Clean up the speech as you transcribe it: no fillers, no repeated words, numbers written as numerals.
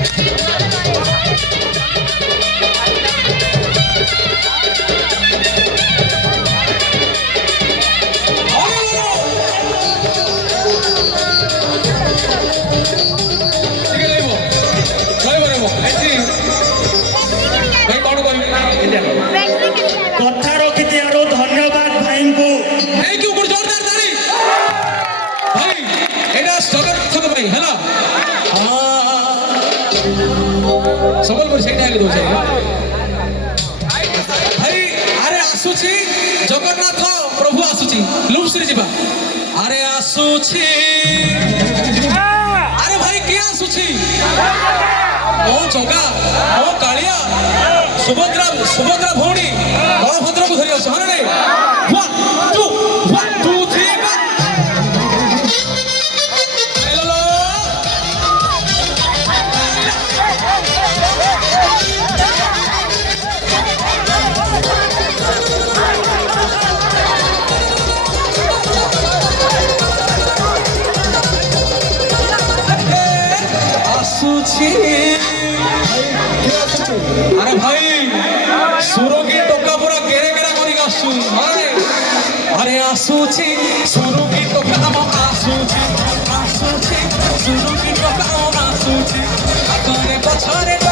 କଥା ରଖିଥିବାରୁ ଧନ୍ୟବାଦ ଭାଇଙ୍କୁ। थैंक यू जोरदार ताली भाई एटा जगन्नाथ भाई हैला सबलपुर सेटा हेले दोछ भाई अरे आसुची जगन्नाथ प्रभु आसुची लुमश्री जीवा अरे आसुची अरे भाई के आसुची ओ जगा ओ कालिया सुभद्रा सुभद्रा भौणी बलभद्र को धरि आसु हरे 1 2 3 हेलो आसुची अरे भाई सुरोगी टोका पूरा केरे केरा करी आसु अरे आसुची सुरोगी टोका हम आसुची सुरोगी टोका हम आसुची आगरे पछरे